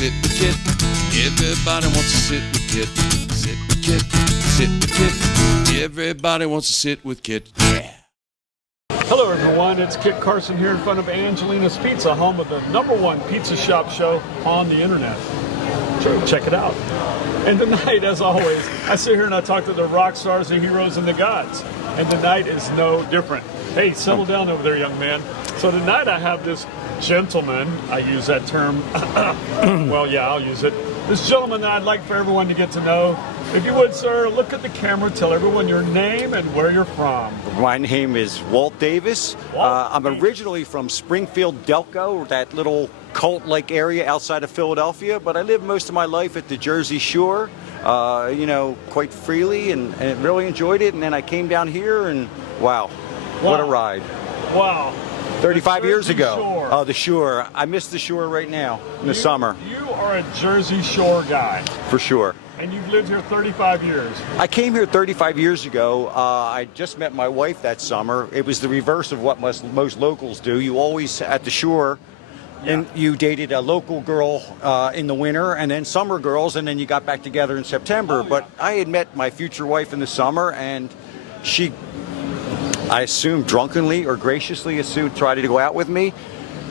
sit with Kit. Everybody wants to sit with Kit. Sit with Kit. Sit with Kit. Everybody wants to sit with Kit. Yeah. Hello everyone, it's Kit Carson here in front of Angelina's Pizza, home of the #1 pizza shop show on the internet. So check it out. And tonight, as always, I sit here and I talk to the rock stars, the heroes, and the gods. And tonight is no different. Hey, settle down over there, young man. So tonight I have this gentleman, I use that term, well, yeah, I'll use it. This gentleman that I'd like for everyone to get to know. If you would, sir, look at the camera, tell everyone your name and where you're from. My name is Walt Davis. I'm originally from Springfield, Delco, that little cult-like area outside of Philadelphia, but I lived most of my life at the Jersey Shore, you know, quite freely, and really enjoyed it. And then I came down here, and wow. What a ride. Wow. 35 years ago. Shore. Oh, the Shore. I miss the Shore right now in the summer. You are a Jersey Shore guy. For sure. And you've lived here 35 years. I came here 35 years ago. I just met my wife that summer. It was the reverse of what most locals do. You always, at the Shore, and you dated a local girl in the winter, and then summer girls, and then you got back together in September. But I had met my future wife in the summer, and she, I assume drunkenly or graciously tried to go out with me.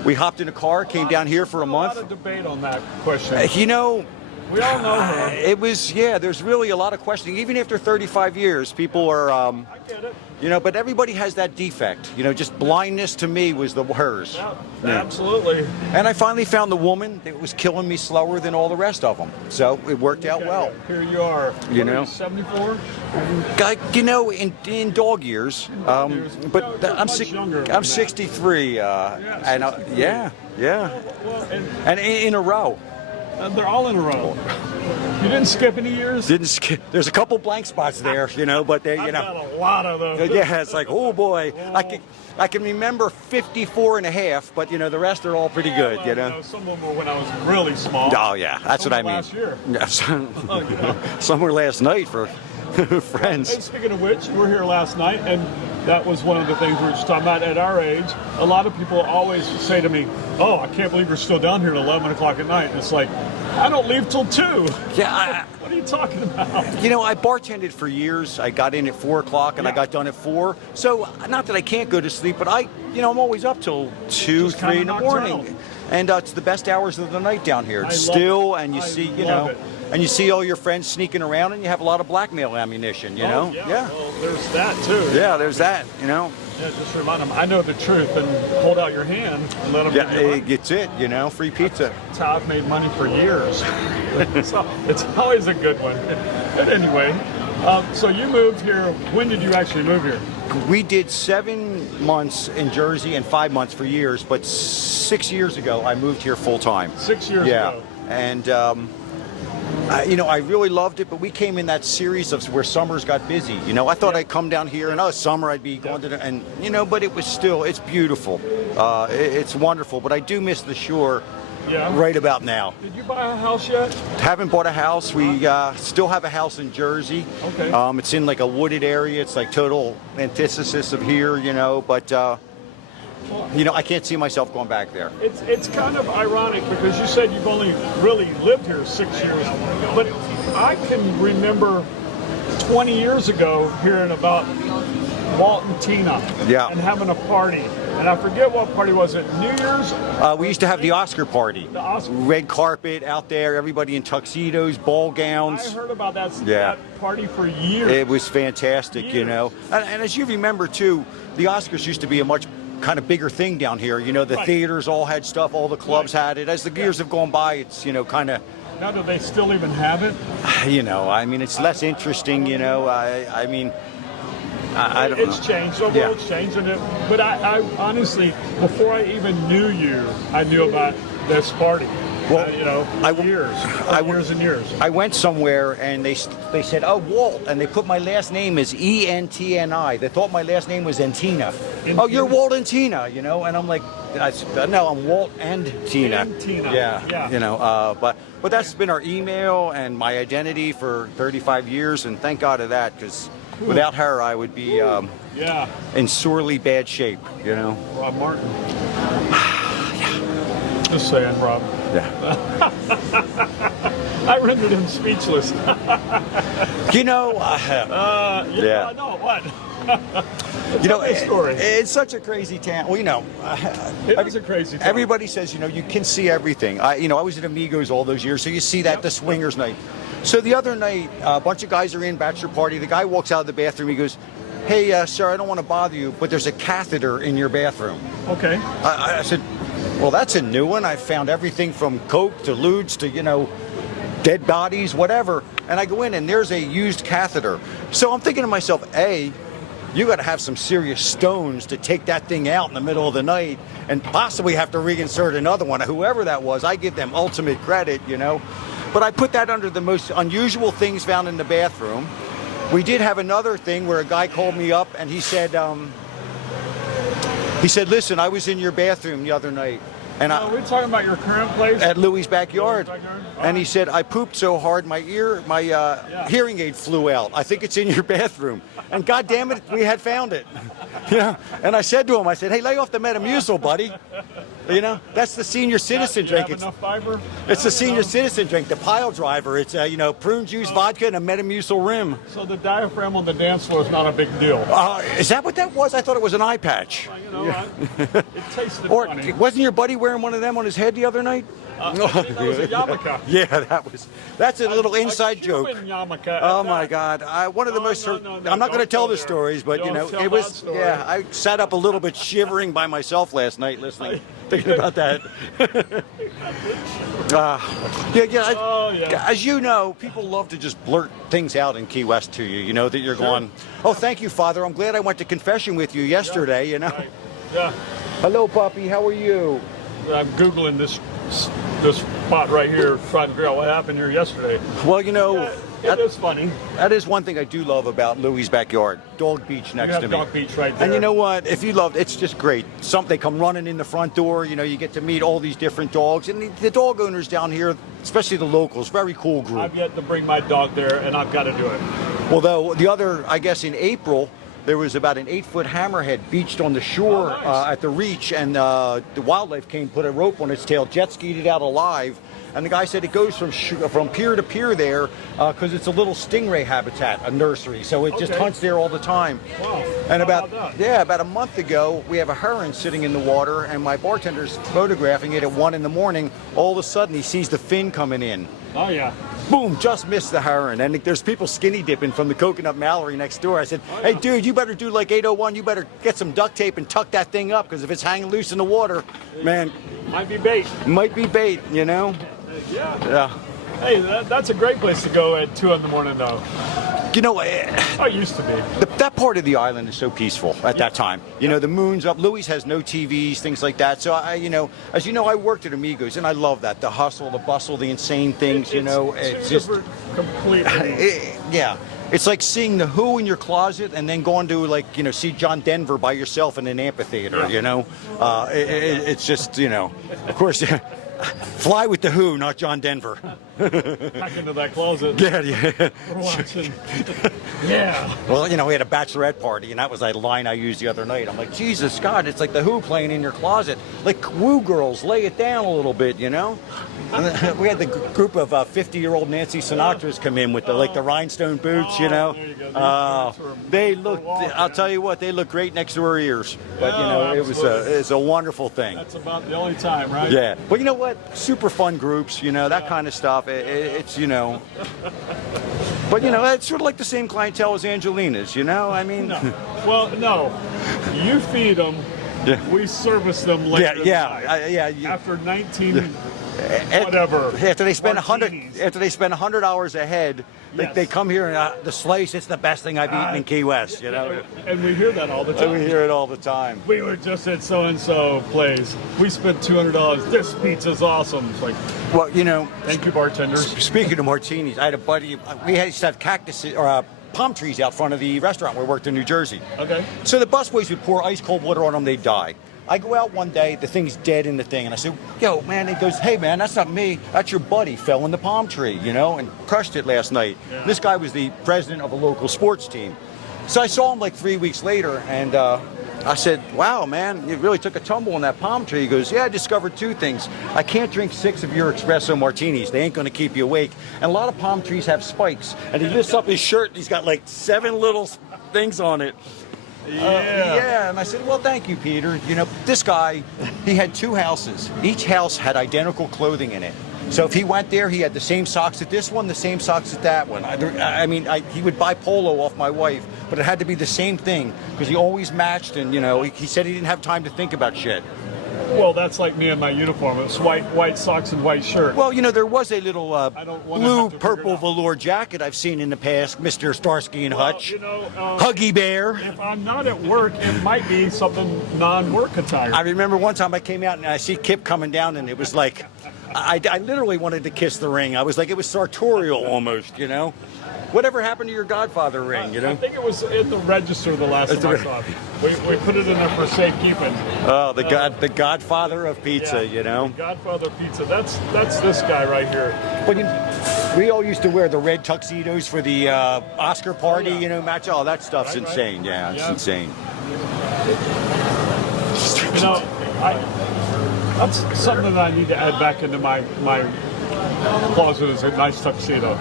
We hopped in a car, came down here for a month. A lot of debate on that question. You know, we all know her. It was, yeah, there's really a lot of questioning. Even after 35 years, people are, I get it. you know, but everybody has that defect. You know, just blindness to me was hers. Yeah, absolutely. And I finally found the woman that was killing me slower than all the rest of them. So it worked out well. Here you are. You know? 74? You know, in dog years. But no, I'm 63. And yeah. Well, And in a row. They're all in a row. You didn't skip any years? Didn't skip. There's a couple blank spots there, you know, but they, you I've know. got a lot of those. Yeah, it's like, oh boy. I can remember 54 and a half, but you know, the rest are all pretty good, you know. Some of them were when I was really small. Oh yeah, that's what I mean. Last year. Yeah, some were last night for friends. And speaking of which, we're here last night, and that was one of the things we were just talking about. At our age, a lot of people always say to me, oh, I can't believe you're still down here at 11 o'clock at night. And it's like, I don't leave till 2. Yeah. What are you talking about? You know, I bartended for years. I got in at 4 o'clock and I got done at 4. So, not that I can't go to sleep, but I'm always up till 2, 3 in the morning. And it's the best hours of the night down here. It's still, and you see, you know, and you see all your friends sneaking around, and you have a lot of blackmail ammunition, you know? Yeah. Well, there's that too. Yeah, there's that, you know? Yeah, just remind them, I know the truth, and hold out your hand and let them it's it, you know, free pizza. That's how I've made money for years. So it's always a good one. But anyway, so you moved here. When did you actually move here? We did 7 months in Jersey and 5 months for years, but 6 years ago I moved here full time. 6 years ago. And you know, I really loved it, but we came in that series of where summers got busy. You know, I thought I'd come down here and summer I'd be going to and you know, but it was still, it's beautiful. It's wonderful, but I do miss the Shore. Yeah. Right about now. Did you buy a house yet? Haven't bought a house. We still have a house in Jersey. Okay. It's in like a wooded area. It's like total antithesis of here, you know, but you know, I can't see myself going back there. It's kind of ironic because you said you've only really lived here 6 years, but I can remember 20 years ago hearing about Walt and Tina and having a party. And I forget what party was it, New Year's? We used to have the Oscar party. The Oscar. Red carpet out there, everybody in tuxedos, ball gowns. I heard about that party for years. It was fantastic, you know. And as you remember too, the Oscars used to be a much kind of bigger thing down here. You know, the theaters all had stuff, all the clubs had it. As the years have gone by, it's, you know, kind of... Now, do they still even have it? You know, I mean, it's less interesting, you know. I mean... I don't know. It's changed. The world's changed. But I honestly, before I even knew you, I knew about this party. Well, you know, years and years. I went somewhere and they said, "Oh, Walt," and they put my last name as E-N-T-N-I. They thought my last name was Antina. Oh, you're Walt and Tina, you know? And I'm like, no, I'm Walt and Tina. And Tina. Yeah. You know, but that's been our email and my identity for 35 years, and thank God of that, because without her, I would be in sorely bad shape, you know. Rob Martin. Just saying, Rob. Yeah. I rendered him speechless. You know, Yeah. No, what? you know, Tell me a story. it's such a crazy town. Well, you know, It is a crazy town. everybody says, you know, you can see everything. I was at Amigos all those years, so you see that Yep. the swingers night. So the other night, a bunch of guys are in bachelor party. The guy walks out of the bathroom. He goes, "Hey, sir, I don't want to bother you, but there's a catheter in your bathroom." Okay. I said, "Well, that's a new one. I found everything from coke to lewds to, you know, dead bodies, whatever." And I go in, and there's a used catheter. So I'm thinking to myself, A, you got to have some serious stones to take that thing out in the middle of the night and possibly have to reinsert another one. Whoever that was, I give them ultimate credit, you know. But I put that under the most unusual things found in the bathroom. We did have another thing where a guy called me up and he said, "Listen, I was in your bathroom the other night, and We're talking about your current place? at Louie's backyard." Backyard? And he said, "I pooped so hard my hearing aid flew out. I think it's in your bathroom." And God damn it, we had found it. You know? And I said to him, "Hey, lay off the Metamucil, buddy. You know, that's the senior citizen Do you drink. have enough fiber? It's the senior citizen drink, the pile driver. It's prune juice, vodka, and a Metamucil rim." So the diaphragm on the dance floor is not a big deal. Is that what that was? I thought it was an eye patch. You know, it tasted Or funny. wasn't your buddy wearing one of them on his head the other night? I think that was a yarmulke. Yeah, that's a little inside joke. Cuban yarmulke at Oh that. my God! One of the most. no, I'm not going to don't tell go the there. stories, but you Don't know, tell it was. that story. Yeah, I sat up a little bit shivering by myself last night, listening, thinking about that. Yeah. Oh, yeah. As you know, people love to just blurt things out in Key West to you. You know that you're going, "Oh, thank you, Father. I'm glad I went to confession with you yesterday." You know. Right. Yeah. Hello, puppy. How are you? I'm Googling this spot right here, trying to figure out what happened here yesterday. Well, you know. It is funny. That is one thing I do love about Louie's backyard. Dog Beach next have to me. Dog Beach right there. And you know what? If you love, it's just great. They come running in the front door. You know, you get to meet all these different dogs. And the dog owners down here, especially the locals, very cool group. I've yet to bring my dog there, and I've got to do it. Although the other, I guess in April, there was about an 8-foot hammerhead beached on the shore Oh, nice. at the reach, and the wildlife came, put a rope on its tail, jet skied it out alive. And the guy said it goes from pier to pier there because it's a little stingray habitat, a nursery. So it just Okay. hunts there all the time. Wow. And How about that? about a month ago, we have a heron sitting in the water, and my bartender's photographing it at 1 in the morning. All of a sudden, he sees the fin coming in. Oh, yeah. Boom, just missed the heron. And there's people skinny dipping from the Coconut Mallory next door. I said, "Hey, dude, you better do like 801. You better get some duct tape and tuck that thing up because if it's hanging loose in the water, man, Might be bait. might be bait, you know?" Yeah. Yeah. Hey, that's a great place to go at 2 in the morning, though. You know, I used to be. that part of the island is so peaceful at that time. You know, the moon's up. Louie's has no TVs, things like that. So, as you know, I worked at Amigos, and I love that. The hustle, the bustle, the insane things, it's two just... different completely. Yeah. It's like seeing the Who in your closet and then going to see John Denver by yourself in an amphitheater, you know? It's just, of course, fly with the Who, not John Denver. Back into that closet. Yeah. We're watching. Yeah. Well, we had a bachelorette party, and that was a line I used the other night. I'm like, Jesus, God, it's like the Who playing in your closet. Like, woo girls, lay it down a little bit, you know? And then we had the group of 50-year-old Nancy Sinatras come in with the rhinestone boots, you know? There you go. These boots They were looked, walking. I'll tell you what, they look great next to her ears. But, Yeah, it's a wonderful thing. That's about the only time, right? Yeah. But you know what? Super fun groups, that kind of stuff. It's. But, it's sort of like the same clientele as Angelina's, I mean. No. Well, no. You feed them. Yeah. We service them later. in the night. After 19 whatever. After they spend martinis. $100 hours ahead, Yes. they come here and the slice. It's the best thing I've eaten in Key West. And we hear that all the time. We hear it all the time. We were just at so-and-so place. We spent $200. This pizza's awesome. It's like, Well, thank you, bartenders. speaking of martinis, I had a buddy. We used to have cactus or palm trees out front of the restaurant where we worked in New Jersey. Okay. So the busboys would pour ice cold water on them. They'd die. I go out one day, the thing's dead in the thing, and I said, "Yo, man," he goes, "Hey, man, that's not me. That's your buddy. Fell in the palm tree, and crushed it last night." Yeah. This guy was the president of a local sports team. So I saw him like 3 weeks later, and I said, wow, man, you really took a tumble on that palm tree. He goes, yeah, I discovered 2 things. I can't drink 6 of your espresso martinis. They ain't going to keep you awake. And a lot of palm trees have spikes. And he lifts up his shirt, and he's got like 7 little things on it. Yeah, and I said, well, thank you, Peter. You know, this guy, he had 2 houses. Each house had identical clothing in it. So if he went there, he had the same socks at this one, the same socks at that one. He would buy polo off my wife, but it had to be the same thing because he always matched, and you know, he said he didn't have time to think about shit. Well, that's like me and my uniform. It's white socks and white shirt. Well, you know, there was a little blue purple velour jacket I've seen in the past, Mr. Starsky and Hutch. You know, Huggy Bear. If I'm not at work, it might be something non-work attire. I remember one time I came out and I see Kip coming down, and it was like, I literally wanted to kiss the ring. I was like, it was sartorial almost, you know. Whatever happened to your Godfather ring, you know? I think it was in the register the last time I saw it. We put it in there for safekeeping. Oh, the Godfather of pizza, you know? The Godfather of pizza. That's this guy right here. But we all used to wear the red tuxedos for the Oscar party, you know, match. Oh, that stuff's insane. Yeah, it's insane. You know, that's something that I need to add back into my closet is a nice tuxedo.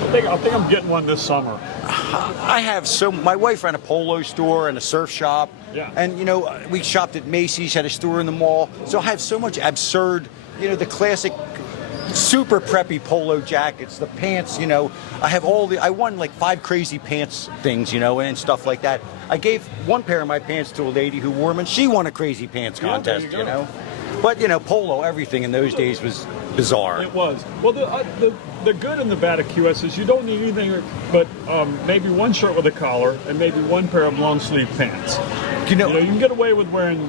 I think I'm getting one this summer. I have my wife ran a polo store and a surf shop. Yeah. And, you know, we shopped at Macy's, had a store in the mall. So I have so much absurd, you know, the classic super preppy polo jackets, the pants, you know. I won like 5 crazy pants things, you know, and stuff like that. I gave one pair of my pants to a lady who wore them, and she won a crazy pants contest, you know. But, you know, polo, everything in those days was bizarre. It was. Well, the good and the bad of QS is you don't need anything but maybe one shirt with a collar and maybe one pair of long sleeve pants. You know, you can get away with wearing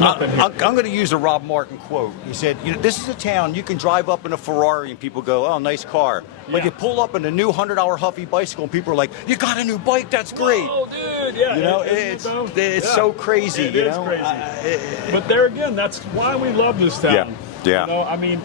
I'm going to use a Rob Martin quote. He said, you know, this is a town you can drive up in a Ferrari and people go, oh, nice car. But you pull up in a new $100 Huffy bicycle and people are like, you got a new bike, that's great. Oh, dude, yeah. You know, it's so crazy, it you is know. Crazy. But there again, that's why we love this town. Yeah. You know, I mean,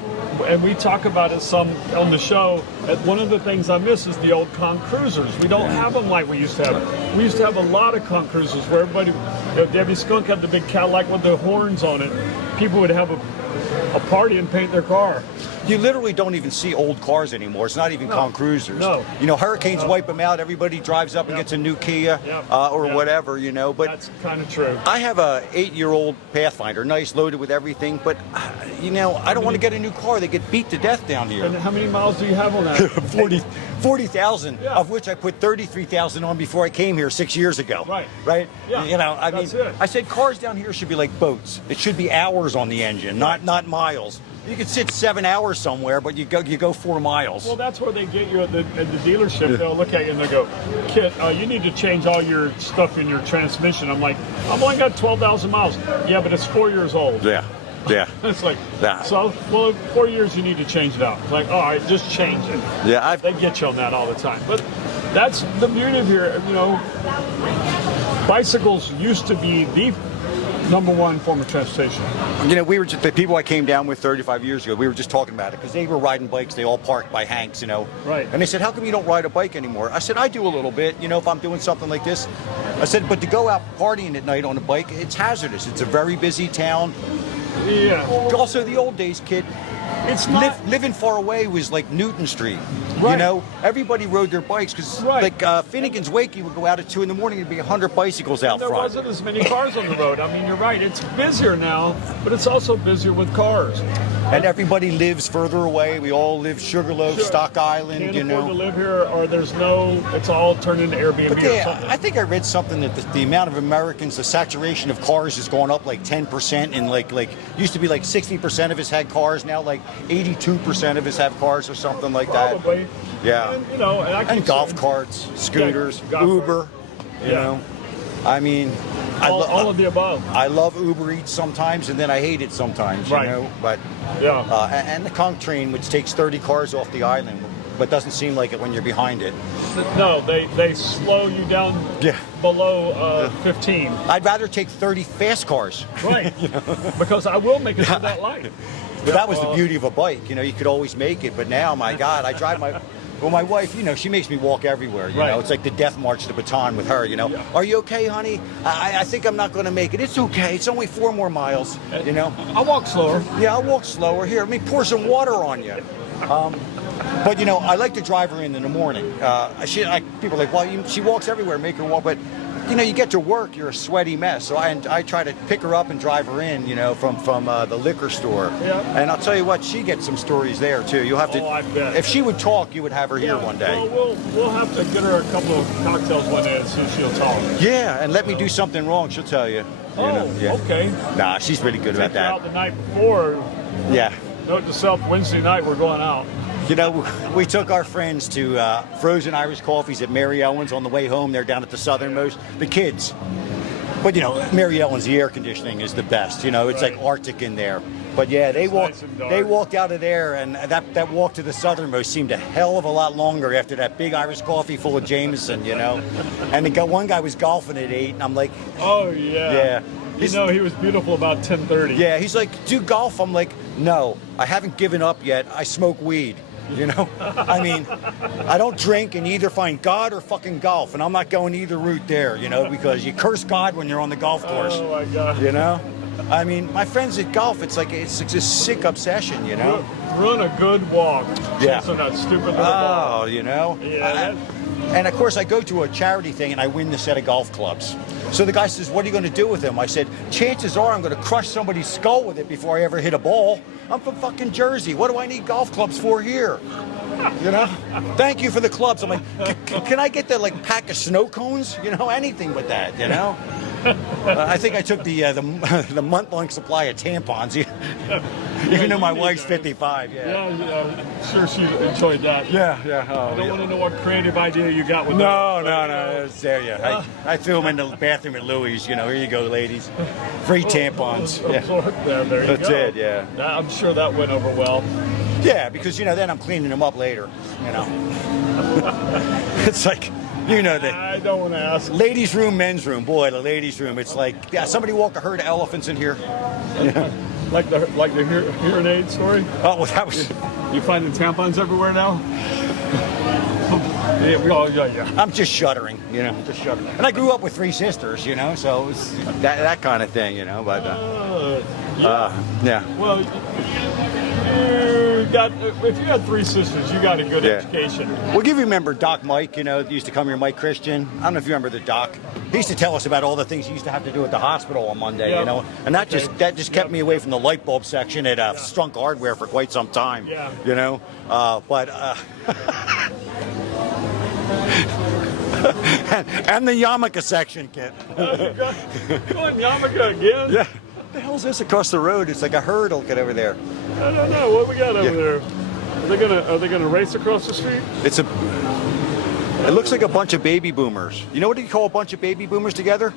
and we talk about it some on the show. One of the things I miss is the old con cruisers. We don't have them like we used to have. We used to have a lot of con cruisers where everybody, you know, Debbie Skunk had the big Cadillac with the horns on it. People would have a party and paint their car. You literally don't even see old cars anymore. It's not even con cruisers. No. You know, hurricanes wipe them out. Everybody drives up and gets a new Kia or whatever, you know. But that's kind of true. I have a 8-year-old Pathfinder, nice, loaded with everything. But, you know, I don't want to get a new car. They get beat to death down here. And how many miles do you have on that? 40,000, of which I put 33,000 on before I came here 6 years ago. Right? Yeah. You know, I mean, I said cars down here should be like boats. It should be hours on the engine, not miles. You could sit 7 hours somewhere, but you go 4 miles. Well, that's where they get you at the dealership. They'll look at you and they go, Kit, you need to change all your stuff in your transmission. I'm like, I've only got 12,000 miles. Yeah, but it's 4 years old. Yeah. It's like, so, well, 4 years you need to change it out. It's like, all right, just change it. Yeah, they get you on that all the time. But that's the beauty of here. You know, bicycles used to be the #1 form of transportation. You know, we were just the people I came down with 35 years ago. We were just talking about it because they were riding bikes. They all parked by Hanks, you know. Right. And they said, "How come you don't ride a bike anymore?" I said, "I do a little bit. You know, if I'm doing something like this." I said, "But to go out partying at night on a bike, it's hazardous. It's a very busy town." Yeah. Also, the old days, kid. It's not living far away was like Newton Street. Right. You know, everybody rode their bikes because like Finnegan's Wake, you would go out at 2 in the morning and be 100 bicycles out there front. There wasn't as many cars on the road. I mean, you're right. It's busier now, but it's also busier with cars. And everybody lives further away. We all live Sugarloaf, Stock Island. Can't you know, afford to live here, or there's no. It's all turned into Airbnb. But or something. I think I read something that the amount of Americans, the saturation of cars has gone up like 10%, and like used to be like 60% of us had cars. Now like 82% of us have cars or something like that. Probably. Yeah. And, you know, and golf carts, scooters, Uber. You know, I mean, all of the above. I love Uber Eats sometimes, and then I hate it sometimes. You know, but and the conch train, which takes 30 cars off the island, but doesn't seem like it when you're behind it. No, they slow you down below 15. I'd rather take 30 fast cars. Right. You know? Because I will make it through that light. But that was the beauty of a bike. You know, you could always make it. But now, my God, I drive Well, my wife, she makes me walk everywhere. You know, it's like the death march to the baton with her. Yeah. Are you okay, honey? I think I'm not going to make it. It's okay. It's only 4 more miles. I'll walk slower. Yeah, I'll walk slower. Here, let me pour some water on you. But I like to drive her in the morning. People are like, well, she walks everywhere. Make her walk, but. You get to work, you're a sweaty mess. So I try to pick her up and drive her in, from the liquor store. Yeah. And I'll tell you what, she gets some stories there too. You'll have to. Oh, I bet. If she would talk, you would have her here one day. Well, we'll have to get her a couple of cocktails one day and see if she'll talk. Yeah, and let me do something wrong, she'll tell you. Okay. Nah, she's really good about Take her that. out the night before. Yeah. Note to self: Wednesday night we're going out. We took our friends to Frozen Irish Coffees at Mary Ellen's on the way home. They're down at the southernmost. The kids. But, Mary Ellen's, the air conditioning is the best. It's like Arctic in there. But, yeah, they walked out of there, and that walk to the southernmost seemed a hell of a lot longer after that big Irish coffee full of Jameson, And one guy was golfing at 8, and I'm like... Oh, yeah. Yeah. He was beautiful about 10:30. Yeah, he's like, do golf? I'm like, no, I haven't given up yet. I smoke weed. I mean, I don't drink and either find God or fucking golf, and I'm not going either route there, because you curse God when you're on the golf course. Oh my God. I mean, my friends at golf, it's a sick obsession, Run a good walk. Yeah. So that stupid little ball. Yeah. And of course, I go to a charity thing and I win the set of golf clubs. So the guy says, what are you going to do with them? I said, chances are I'm going to crush somebody's skull with it before I ever hit a ball. I'm from fucking Jersey. What do I need golf clubs for here? Thank you for the clubs. I'm like, can I get the pack of snow cones? Anything with that, I think I took the month-long supply of tampons. Even though my wife's 55, Yeah, sure she enjoyed that. Yeah. I don't want to know what creative idea you got with that. No. It's there, yeah. I threw them in the bathroom at Louie's. Here you go, ladies. Free tampons. There you That's go. it, yeah. I'm sure that went over well. Yeah, because, then I'm cleaning them up later, It's like... I don't want to ask. Ladies' room, men's room. Boy, the ladies' room. It's like, somebody walk a herd of elephants in here. Like the hearing aid story? Oh, well, that was... You finding tampons everywhere now? Yeah. I'm just shuddering, just shuddering. And I grew up with 3 sisters, so it was that kind of thing, but... yeah. Well, if you had 3 sisters, you got a good education. Well, you remember Doc Mike, used to come here, Mike Christian. I don't know if you remember the Doc. He used to tell us about all the things he used to have to do at the hospital on Monday, and that just kept me away from the light bulb section at Strunk Hardware for quite some time, but and the yarmulke section, Kit. Going yarmulke again? Yeah. What the hell is this across the road? It's like a hurdle. Get over there. I don't know. What we got over there? Are they gonna race across the street? It looks like a bunch of baby boomers. You know what do you call a bunch of baby boomers together?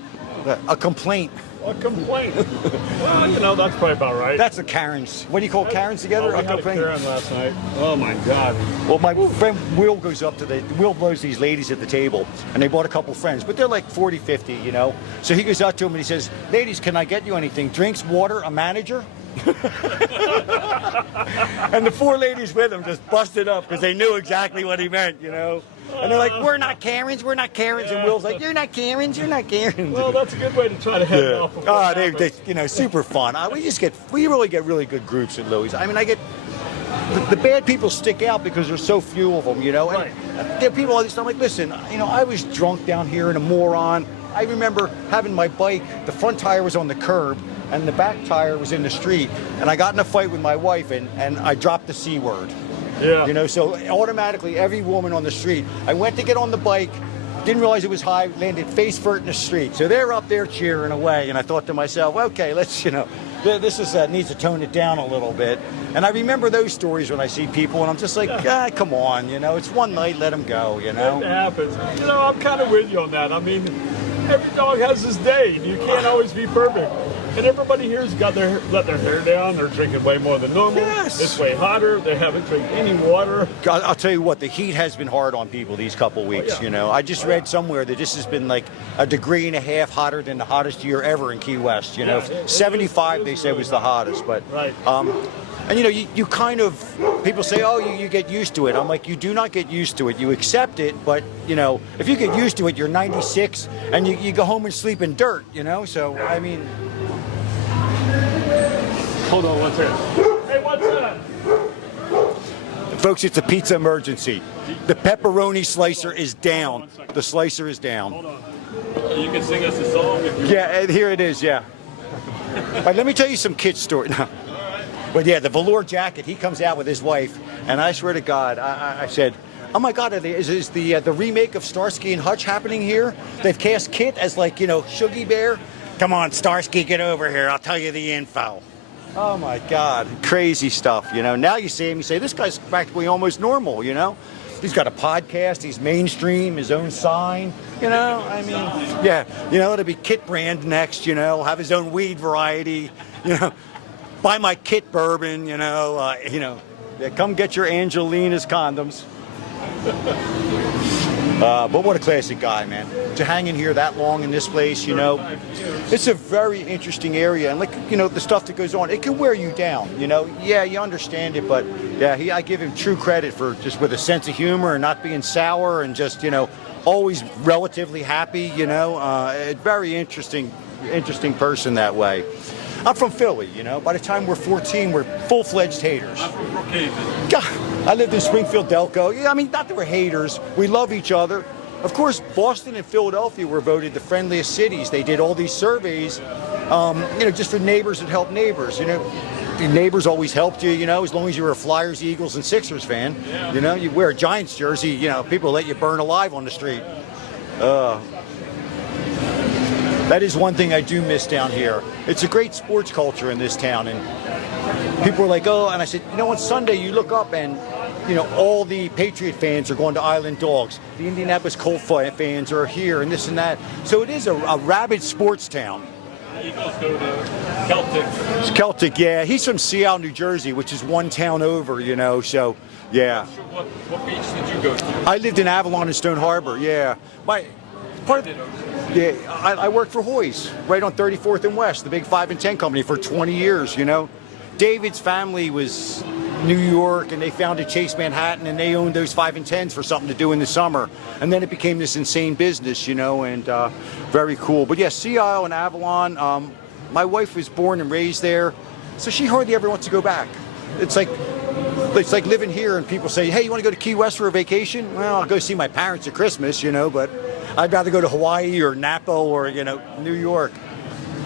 A complaint. A complaint. Well, that's probably about right. That's the Karens. What do you call Karens together? We had a Karen last night. Oh my God. Well, my friend Will goes up to Will knows these ladies at the table, and they brought a couple friends, but they're like 40, 50, So he goes out to them and he says, ladies, can I get you anything? Drinks, water, a manager? And the 4 ladies with him just busted up because they knew exactly what he meant, And they're like, we're not Karens, we're not Karens. And Will's like, you're not Karens, you're not Karens. Well, that's a good way to try to head it off. Oh, they super fun. We really get really good groups at Louie's. I mean, I get the bad people stick out because there's so few of them, Right. And there are people I'm like, listen, I was drunk down here and a moron. I remember having my bike, the front tire was on the curb and the back tire was in the street, and I got in a fight with my wife and I dropped the C word. Yeah. So automatically every woman on the street, I went to get on the bike, didn't realize it was high, landed face first in the street. So they're up there cheering away, and I thought to myself, okay, let's, this is needs to tone it down a little bit. And I remember those stories when I see people, and I'm just like, come on, it's one night, let them go, It happens. I'm kind of with you on that. I mean, every dog has his day. You can't always be perfect. And everybody here's got let their hair down. They're drinking way more than normal. Yes. It's way hotter. They haven't drank any water. God, I'll tell you what, the heat has been hard on people these couple weeks, I just read somewhere that this has been like 1.5 degrees hotter than the hottest year ever in Key West, 75 they said was the hottest, but right. And you kind of, people say, oh, you get used to it. I'm like, you do not get used to it. You accept it, but if you get used to it, you're 96 and you go home and sleep in dirt, So, I mean. Hold on one second. Hey, what's that? Folks, it's a pizza emergency. The pepperoni slicer is down. The slicer is down. Hold on. You can sing us a song if you Yeah, here it is, yeah. All right, let me tell you some Kit story. No. But yeah, the velour jacket, he comes out with his wife, and I swear to God, I said, oh my God, is the remake of Starsky and Hutch happening here? They've cast Kit as like, Shuggy Bear. Come on, Starsky, get over here. I'll tell you the info. Oh my God, crazy stuff, Now you see him, you say, this guy's practically almost normal, He's got a podcast, he's mainstream, his own sign, I mean, yeah, it'll be Kit brand next, have his own weed variety, buy my Kit bourbon, yeah, come get your Angelina's condoms. But what a classic guy, man. To hang in here that long in this place, it's a very interesting area. And the stuff that goes on, it can wear you down, Yeah, you understand it, but yeah, I give him true credit for just with a sense of humor and not being sour and just, always relatively happy, very interesting person that way. I'm from Philly, By the time we're 14, we're full-fledged haters. I'm from Brookhaven. God, I lived in Springfield, Delco. Yeah, I mean, not that we're haters. We love each other. Of course, Boston and Philadelphia were voted the friendliest cities. They did all these surveys, just for neighbors that help neighbors. Your neighbors always helped you, as long as you were a Flyers, Eagles, and Sixers fan. Yeah. You wear a Giants jersey, people let you burn alive on the street. That is one thing I do miss down here. It's a great sports culture in this town, and people are like, oh, and I said, on Sunday you look up and, all the Patriot fans are going to Island Dogs. The Indianapolis Colt fans are here and this and that. So it is a rabid sports town. Eagles go to Celtic. It's Celtic, yeah. He's from Seattle, New Jersey, which is one town over, so, yeah. What beach did you go to? I lived in Avalon and Stone Harbor, yeah. Yeah, I worked for Hoy's, right on 34th and West, the big 5 and 10 company for 20 years, David's family was New York, and they founded Chase Manhattan, and they owned those 5 and 10s for something to do in the summer. And then it became this insane business, and very cool. But yeah, Sea Isle and Avalon, my wife was born and raised there, so she hardly ever wants to go back. It's like living here and people say, hey, you want to go to Key West for a vacation? Well, I'll go see my parents at Christmas, but I'd rather go to Hawaii or Napa or, New York.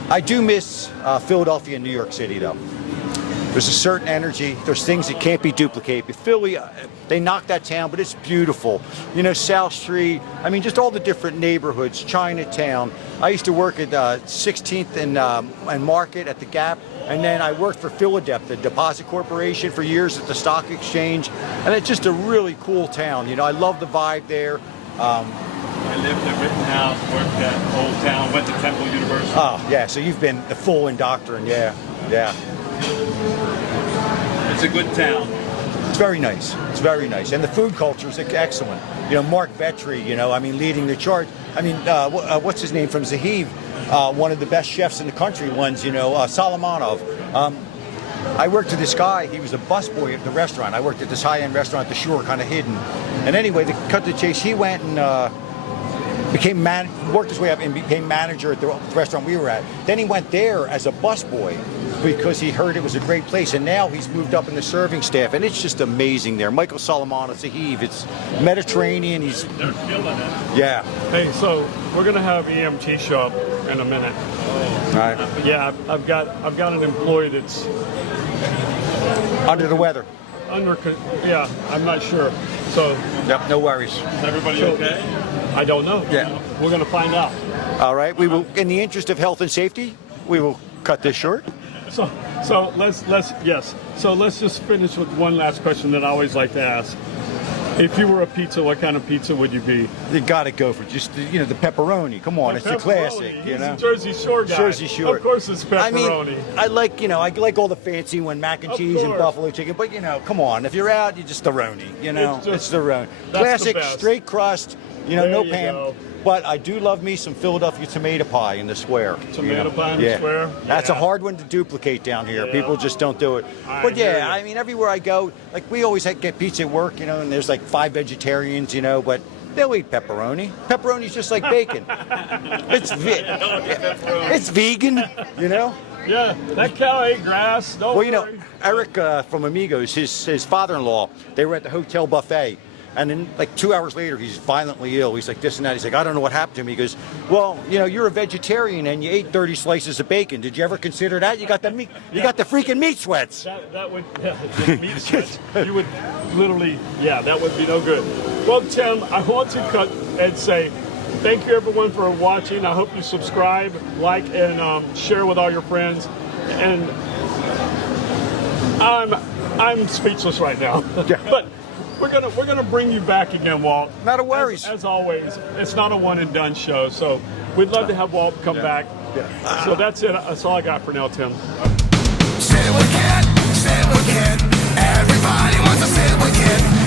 I do miss Philadelphia and New York City, though. There's a certain energy. There's things that can't be duplicated. Philly, they knocked that town, but it's beautiful. South Street, just all the different neighborhoods, Chinatown. I used to work at 16th and Market at the Gap, and then I worked for Philadelphia, the Deposit Corporation, for years at the Stock Exchange, and it's just a really cool town. I love the vibe there. I lived at Rittenhouse, worked at Old Town, went to Temple University. Oh, yeah, so you've been the full indoctrined, yeah. It's a good town. It's very nice. It's very nice. And the food culture is excellent. Mark Vetri, leading the charge. What's his name from Zahev? One of the best chefs in the country ones, Solomonov. I worked with this guy. He was a busboy at the restaurant. I worked at this high-end restaurant at the Shore, kind of hidden. And anyway, to cut to the chase, he went and worked his way up and became manager at the restaurant we were at. Then he went there as a busboy because he heard it was a great place, and now he's moved up in the serving staff, and it's just amazing there. Michael Solomon, it's a heave. It's Mediterranean. They're killing it. Yeah. Hey, so we're gonna have EMT show up in a minute. All right. Yeah, I've got an employee that's under the weather. Yeah, I'm not sure. So. Yep. No worries. Is everybody okay? I don't know. Yeah. We're gonna find out. All right. We will, in the interest of health and safety, we will cut this short. So let's just finish with one last question that I always like to ask. If you were a pizza, what kind of pizza would you be? You got to go for just the classic. Come on, it's the classic. He's a Jersey Shore guy. Jersey Shore. Of course, it's pepperoni. I like all the fancy one, mac and cheese and buffalo chicken. But come on, if you're out, you just the roni. It's the roni. Classic, straight crust. No Pam. But I do love me some Philadelphia tomato pie in the square. Tomato pie in the square? That's a Yeah. hard one to duplicate down here. Yeah. People just don't do it. I But hear yeah, ya. I mean, everywhere I go, like we always get pizza at work, and there's like 5 vegetarians, but they'll eat pepperoni. Pepperoni's just like bacon. It's vegan, Yeah, that cow ate grass. Don't Well, worry. Eric from Amigos, his father-in-law, they were at the hotel buffet. And then, like 2 hours later, he's violently ill. He's like this and that. He's like, I don't know what happened to him. He goes, well, you're a vegetarian and you ate 30 slices of bacon. Did you ever consider that? You got the meat. You got the freaking meat sweats. That would, the meat sweats. You would literally, that would be no good. Well, Tim, I want to cut and say thank you everyone for watching. I hope you subscribe, like, and share with all your friends. And I'm speechless right now. But we're gonna bring you back again, Walt. Not a worries. As always, it's not a one and done show. So we'd love to have Walt come back. So that's it. That's all I got for now, Tim. Sit with Kit, everybody wants to sit with Kit.